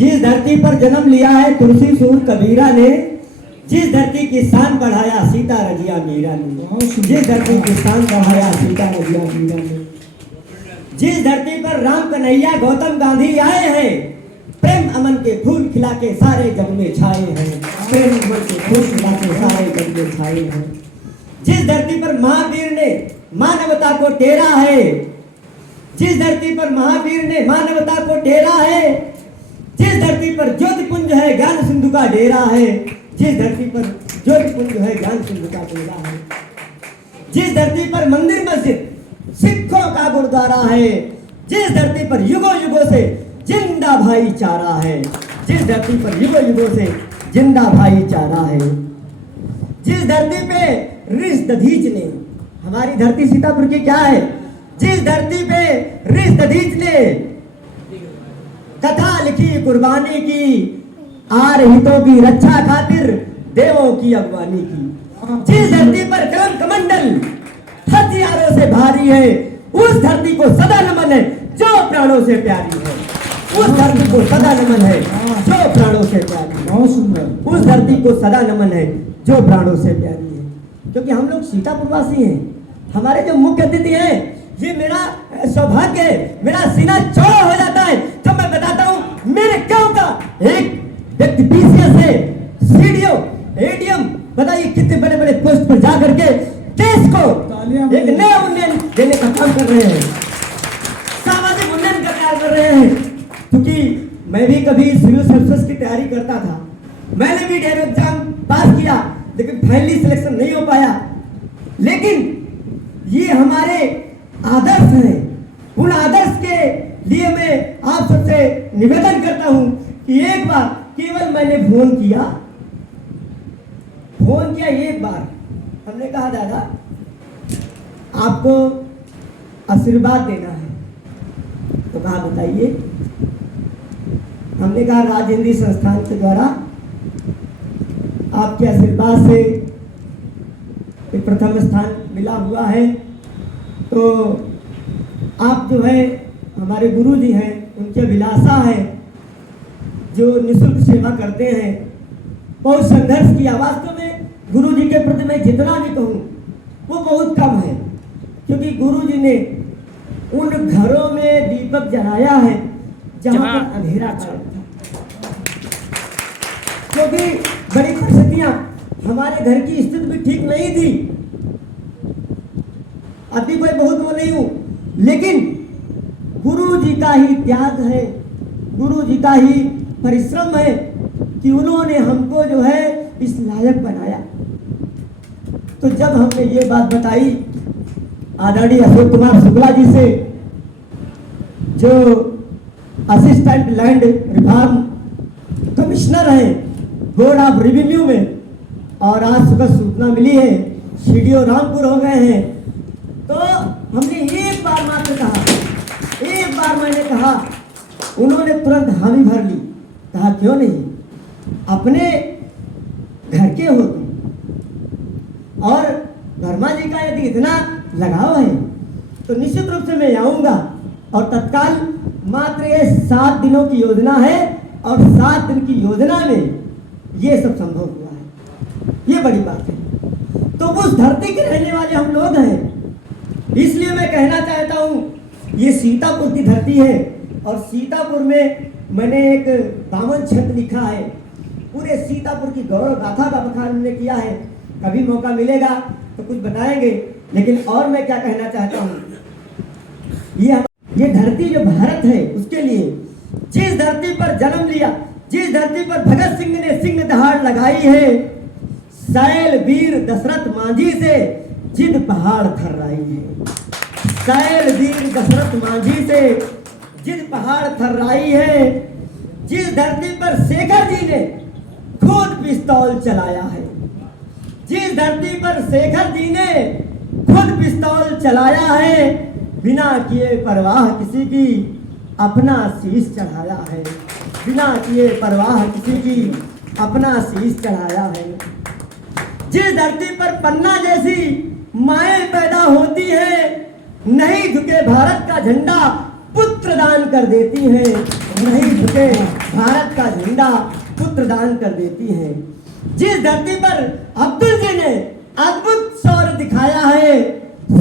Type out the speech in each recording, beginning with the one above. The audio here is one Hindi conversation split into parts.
जिस धरती पर जन्म लिया है तुलसी सूर कबीरा ने, जिस धरती की शान बढ़ाया सीता रजिया मीरा ने, जिस धरती की शान बढ़ाया सीता रजिया मीरा ने, जिस धरती पर राम कन्हैया गौतम गांधी आए हैं, प्रेम अमन के फूल खिला के सारे जग में छाए हैं, प्रेम अमन के फूल खिला के सारे जग में छाए हैं। जिस धरती पर महावीर ने मानवता को टेरा है, जिस धरती पर महावीर ने मानवता को टेरा है, जिस धरती पर ज्योतिपुंज है ज्ञान सिंधु का डेरा है, जिस धरती पर ज्योतिपुंज है ज्ञान सिंधु का डेरा है, जिस धरती पर मंदिर मस्जिद सिखों का गुरुद्वारा है, जिस धरती पर युगों युगों से जिंदा भाईचारा है, जिस धरती पर युगों युगों से जिंदा भाईचारा है, जिस धरती पे ऋष दधीच ने, हमारी धरती सीतापुर की क्या है, जिस धरती पे ऋष दधीच ने कथा लिखी कुर्बानी की, आर हितों की रक्षा खातिर देवों की अगवानी की, जिस धरती पर कलम कमंडल हथियारों से भारी है, उस धरती को सदा नमन है जो प्राणों से प्यारी है, उस धरती को सदा नमन है जो प्राणों से प्यारी है, बहुत सुंदर, उस धरती को सदा नमन है जो प्राणों से प्यारी है। क्योंकि हम लोग सीतापुरवासी हैं, हमारे जो मुख्य अतिथि हैं, ये मेरा सौभाग्य है, मेरा सीना चौड़ा हो जाता है जब मैं बताता हूँ मेरे गांव का एक व्यक्ति बीसीएस है, सीडीओ, एडीएम, बताइए कितने बड़े बड़े पोस्ट पर जा करके देश को एक नया उन्नयन देने का काम कर रहे हैं, सामाजिक उन्नयन का कार्य कर रहे हैं। क्योंकि मैं भी कभी सिविल सर्विसेज की तैयारी करता था, मैंने भी ढेर एग्जाम पास किया, लेकिन फाइनली सिलेक्शन नहीं हो पाया। लेकिन ये हमारे आदर्श हैं, उन आदर्श के लिए मैं आप सबसे निवेदन करता हूं कि एक बार केवल मैंने फोन किया एक बार, हमने कहा दादा आपको आशीर्वाद देना है, तो कहा बताइए। हमने कहा राज हिंदी संस्थान के द्वारा आपके आशीर्वाद से प्रथम स्थान मिला हुआ है, तो आप जो है हमारे गुरु जी हैं, उनके अभिलाषा है जो निःशुल्क सेवा करते हैं, बहुत संघर्ष किया। वास्तव में गुरु जी के प्रति मैं जितना भी कहूँ वो बहुत कम है, क्योंकि गुरु जी ने उन घरों में दीपक जलाया है जहाँ पर अंधेरा था, क्योंकि बड़ी परिस्थितियाँ, हमारे घर की स्थिति भी ठीक नहीं थी, अभी कोई बहुत वो नहीं हूं, लेकिन गुरु जी का ही त्याग है, गुरु जी का ही परिश्रम है कि उन्होंने हमको जो है इस लायक बनाया। तो जब हमने ये बात बताई आदरणीय अशोक कुमार शुक्ला जी से, जो असिस्टेंट लैंड रिफॉर्म कमिश्नर हैं बोर्ड ऑफ रेवेन्यू में, और आज सुबह सूचना मिली है सीडीओ रामपुर हो गए हैं, तो हमने एक बार मात्र कहा, एक बार मैंने कहा, उन्होंने तुरंत हामी भर ली। कहा क्यों नहीं, अपने घर के हो तुम, और वर्मा जी का यदि इतना लगाव है तो निश्चित रूप से मैं आऊँगा। और तत्काल मात्र ये 7 दिनों की योजना है, और 7 दिन की योजना में ये सब संभव हुआ है, ये बड़ी बात है। तो उस धरती के रहने वाले हम लोग हैं, इसलिए मैं कहना चाहता हूँ ये सीतापुर की धरती है, और सीतापुर में मैंने एक 52 छंद लिखा है, पूरे सीतापुर की गौरव गाथा का बखान हमने किया है। कभी मौका मिलेगा तो कुछ बताएंगे, लेकिन और मैं क्या कहना चाहता हूँ, ये धरती जो भारत है उसके लिए, जिस धरती पर जन्म लिया, जिस धरती पर भगत सिंह ने सिंह दहाड़ लगाई है, सैल वीर दशरथ मांझी से जिद पहाड़ थर्राई है, सैल वीर दशरथ मांझी से जिद पहाड़ थर्राई है, जिस धरती पर शेखर जी ने खुद पिस्तौल चलाया है, जिस धरती पर शेखर जी ने खुद पिस्तौल चलाया है, बिना किए परवाह किसी की अपना शीश चढ़ाया है, बिना किए परवाह किसी की अपना शीश चढ़ाया है। जिस धरती पर पन्ना जैसी माएँ पैदा होती है, नहीं झुके भारत का झंडा पुत्र दान कर देती है, नहीं झुके भारत का झंडा पुत्र दान कर देती हैं। जिस धरती पर अब्दुल जी ने अद्भुत शौर्य दिखाया है,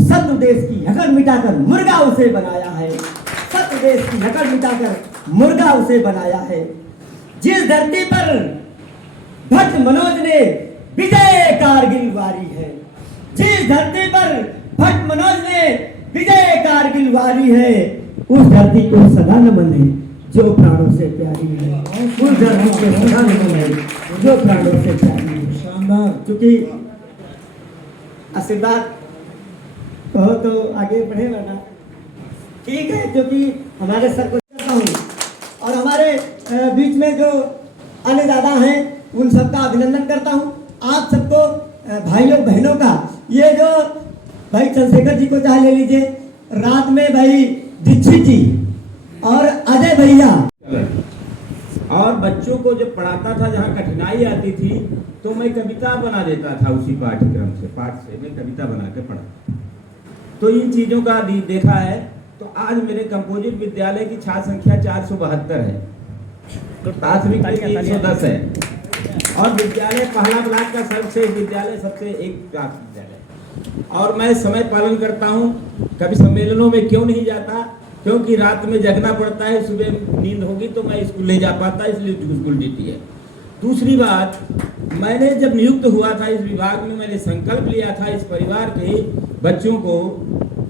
शत्रु देश की हकड़ मिटाकर मुर्गा उसे बनाया है। शत्रु देश की हकड़ मिटाकर मुर्गा उसे बनाया है। जिस धरती पर भट्ट मनोज ने विजय कारगिल वारी है, जिस धरती पर भट्ट मनोज ने विजय कारगिल वारी है, उस धरती को सदा नमन है जो प्राणों से प्यारी है। उस धरती को सदा नमन है जो प्राणों से प्यारी है। शानदार। क्योंकि आशीर्वाद कहो तो आगे बढ़ेगा ना, ठीक है। क्योंकि हमारे सर को करता हूँ और हमारे बीच में जो अन्य दादा हैं उन सबका अभिनंदन करता हूँ। आप सबको भाइयों बहनों का, ये जो भाई चंद्रशेखर जी को चाहे ले लीजिए, रात में भाई दीक्षित जी और अजय भैया, और बच्चों को जब पढ़ाता था जहाँ कठिनाई आती थी तो मैं कविता बना देता था। उसी पाठ्यक्रम से पाठ से मैं कविता बना के पढ़ा। तो इन चीज़ों का देखा है तो आज मेरे कंपोजिट विद्यालय की छात्र संख्या 472 है, तो प्राथमिक 310 है, और विद्यालय पहला ब्लॉक का सबसे विद्यालय सबसे एक प्राथमिक विद्यालय। और मैं समय पालन करता हूँ, कभी सम्मेलनों में क्यों नहीं जाता, क्योंकि रात में जगना पड़ता है, सुबह नींद होगी तो मैं स्कूल नहीं जा पाता, इसलिए स्कूल ड्यूटी है। दूसरी बात, मैंने जब नियुक्त हुआ था इस विभाग में, मैंने संकल्प लिया था इस परिवार के बच्चों को,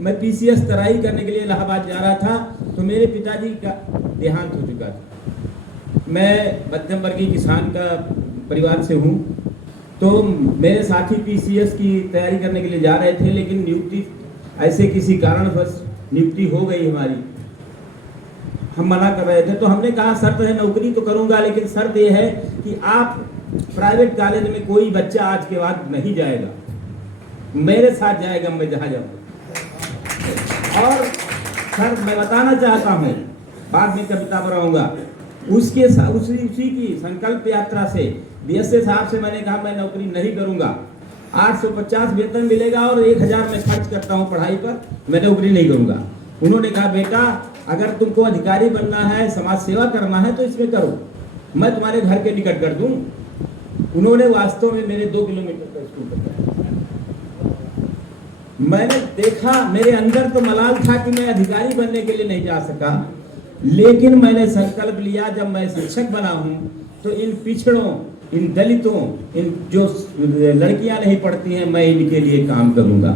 मैं पीसीएस तराई करने के लिए इलाहाबाद जा रहा था तो मेरे पिताजी का देहांत हो चुका था। मैं मध्यम वर्गीय किसान का परिवार से हूँ, तो मेरे साथी पीसीएस की तैयारी करने के लिए जा रहे थे, लेकिन नियुक्ति ऐसे किसी कारणवश नियुक्ति हो गई हमारी, हम मना कर रहे थे। तो हमने कहा शर्त है नौकरी तो करूंगा, लेकिन शर्त यह है कि आप प्राइवेट कॉलेज में कोई बच्चा आज के बाद नहीं जाएगा, मेरे साथ जाएगा, मैं जहाँ जाऊँगा। और सर मैं बताना चाहता हूँ, बाद में कविता बनाऊंगा, उसी की संकल्प यात्रा से बीएसए साहब से मैंने कहा मैं नौकरी नहीं करूंगा, 850 वेतन मिलेगा और 1000 मैं खर्च करता हूं पढ़ाई पर, मैं नौकरी नहीं करूंगा। उन्होंने कहा बेटा अगर तुमको अधिकारी बनना है, समाज सेवा करना है तो इसमें करो, मैं तुम्हारे घर के निकट कर दूं। उन्होंने वास्तव में मेरे 2 किलोमीटर का स्कूल बनाया। मैंने देखा, मेरे अंदर तो मलाल था कि मैं अधिकारी बनने के लिए नहीं जा सका, लेकिन मैंने संकल्प लिया जब मैं शिक्षक बना हूं तो इन पिछड़ों, इन दलितों, इन जो लड़कियां नहीं पढ़ती हैं, मैं इनके लिए काम करूंगा।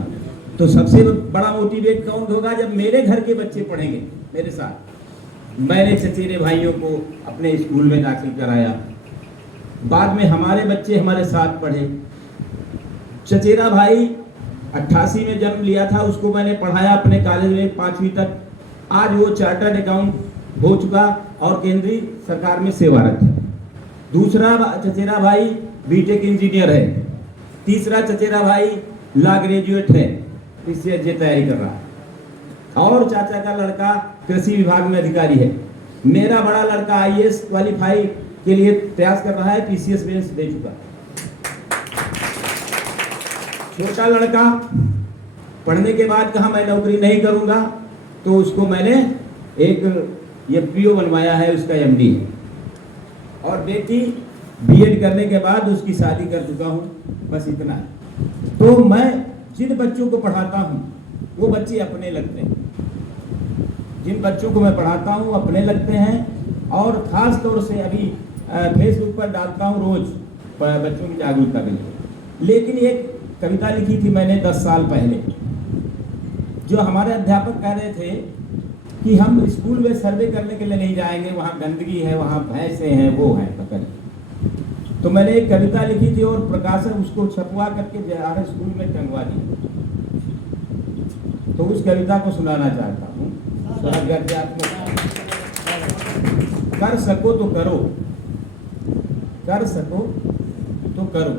तो सबसे बड़ा मोटिवेट कौन होगा, जब मेरे घर के बच्चे पढ़ेंगे मेरे साथ। मैंने चचेरे भाइयों को अपने स्कूल में दाखिल कराया, बाद में हमारे बच्चे हमारे साथ पढ़े। चचेरा भाई 88 में जन्म लिया था, उसको मैंने पढ़ाया अपने कॉलेज में 5वीं तक। आज वो चार्टर्ड अकाउंट हो चुका और केंद्रीय सरकार में सेवारत है। दूसरा चचेरा भाई बीटेक इंजीनियर है। तीसरा चचेरा भाई लॉ ग्रेजुएट है, इससे तैयारी कर रहा है। और चाचा का लड़का कृषि विभाग में अधिकारी है। मेरा बड़ा लड़का आईएएस क्वालिफाई के लिए प्रयास कर रहा है, पीसीएस मेंस दे चुका। छोटा लड़का पढ़ने के बाद कहा मैं नौकरी नहीं करूंगा, तो उसको मैंने एक ये पीओ बनवाया है, उसका एमडी है। और बेटी बीएड करने के बाद उसकी शादी कर चुका हूँ, बस इतना है। तो मैं जिन बच्चों को पढ़ाता हूँ वो बच्चे अपने लगते हैं, जिन बच्चों को मैं पढ़ाता हूँ अपने लगते हैं। और ख़ास तौर से अभी फेसबुक पर डालता हूँ रोज बच्चों की जागरूकता के लिए। लेकिन एक कविता लिखी थी मैंने 10 साल पहले, जो हमारे अध्यापक कह रहे थे कि हम स्कूल में सर्वे करने के लिए नहीं जाएंगे, वहाँ गंदगी है, वहाँ भैंसे हैं, वो है पकड़। तो मैंने एक कविता लिखी थी और प्रकाशक उसको छपवा करके JR स्कूल में टंगवा दी। तो उस कविता को सुनाना चाहता हूँ। कर सको तो करो, कर सको तो करो,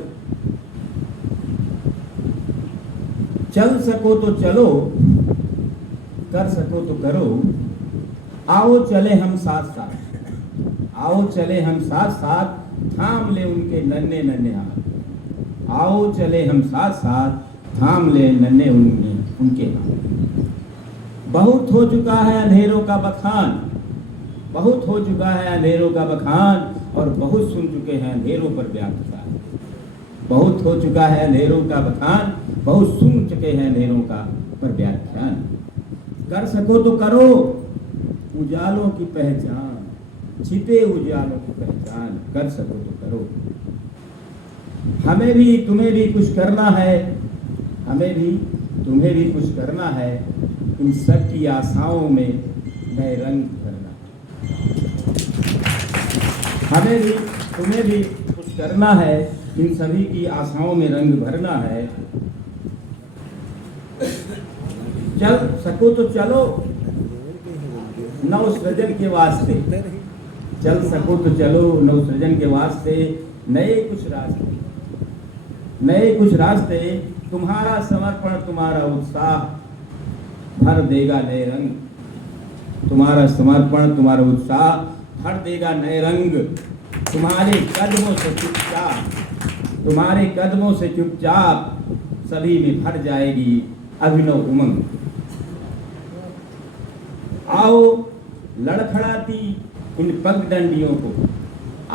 चल सको तो चलो, कर सको तो करो, आओ चले हम साथ साथ, आओ चले हम साथ साथ, थाम ले उनके नन्हे नन्हे हाथ, आओ चले हम साथ साथ, थाम ले नन्हे उनके हाथ। बहुत हो चुका है अंधेरों का बखान, बहुत हो चुका है अंधेरों का बखान और बहुत सुन चुके हैं अंधेरों पर व्याख्यान। बहुत हो चुका है अंधेरों का बखान, बहुत सुन चुके हैं अंधेरों का पर व्याख्यान। कर सको तो करो उजालों की पहचान, छिपे उजालों की पहचान, कर सको तो करो। हमें भी तुम्हें भी कुछ करना है, हमें भी तुम्हें भी कुछ करना है, इन सब की आशाओं में नए रंग भरना। हमें भी तुम्हें भी कुछ करना है, इन सभी की आशाओं में रंग भरना है। चल सको तो चलो नव सृजन के वास्ते, चल सको तो चलो नव सृजन के वास्ते, नए कुछ रास्ते, नए कुछ रास्ते। तुम्हारा समर्पण तुम्हारा उत्साह भर देगा नए रंग, तुम्हारा समर्पण तुम्हारा उत्साह भर देगा नए रंग। तुम्हारे कदमों से चुपचाप, तुम्हारे कदमों से चुपचाप सभी में भर जाएगी अभिनव उमंग। आओ लड़खड़ाती इन पगडंडियों को,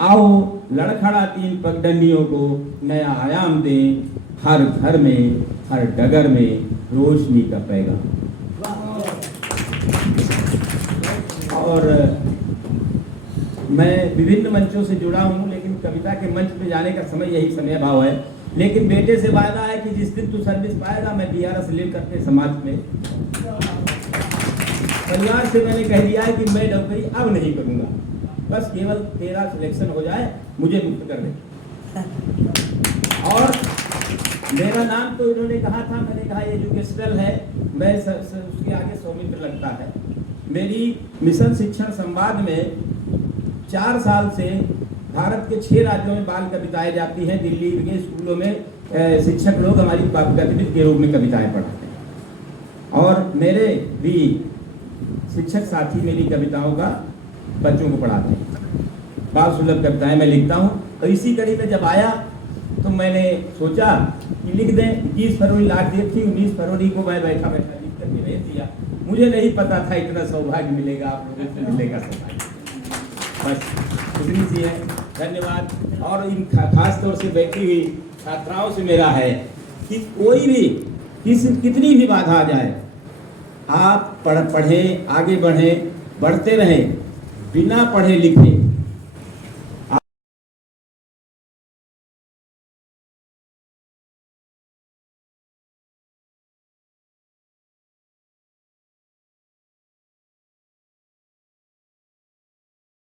आओ लड़खड़ाती इन पगडंडियों को नया आयाम दें। हर घर में हर डगर में रोशनी का पैगाम। और मैं विभिन्न मंचों से जुड़ा हूँ, लेकिन कविता के मंच पे जाने का समय यही समय भाव है। लेकिन बेटे से वादा है कि जिस दिन तू सर्विस पाएगा मैं DRS ले करके समाज में, परिवार से मैंने कह दिया है कि मैं नौकरी अब नहीं करूँगा, बस केवल तेरा सिलेक्शन हो जाए, मुझे मुक्त कर दे। और मेरा नाम तो इन्होंने कहा था, मैंने कहा एजुकेशनल है, मैं उसके आगे सौमित्र लगता है। मेरी मिशन शिक्षण संवाद में 4 साल से भारत के 6 राज्यों में बाल कविताएं जाती हैं। दिल्ली के स्कूलों में शिक्षक लोग हमारी गतिविधि के रूप में कविताएं पढ़ाते हैं और मेरे भी शिक्षक साथी मेरी कविताओं का बच्चों को पढ़ाते हैं। बाल सुलभ कविताएं मैं लिखता हूँ। तो इसी कड़ी में जब आया तो मैंने सोचा कि लिख दें। 21 फरवरी लास्ट डेट थी, 19 फरवरी को मैं बैठा बैठा लिख करके भेज दिया। मुझे नहीं पता था इतना सौभाग्य मिलेगा, आप लोगों से मिलेगा सौभाग्य। बस इतनी सी है, धन्यवाद। और इन खास तौर से बैठी हुई छात्राओं से मेरा है कि कोई भी कितनी भी बाधा आ जाए, आप पढ़ें, आगे बढ़ें, बढ़ते रहें, बिना पढ़े लिखे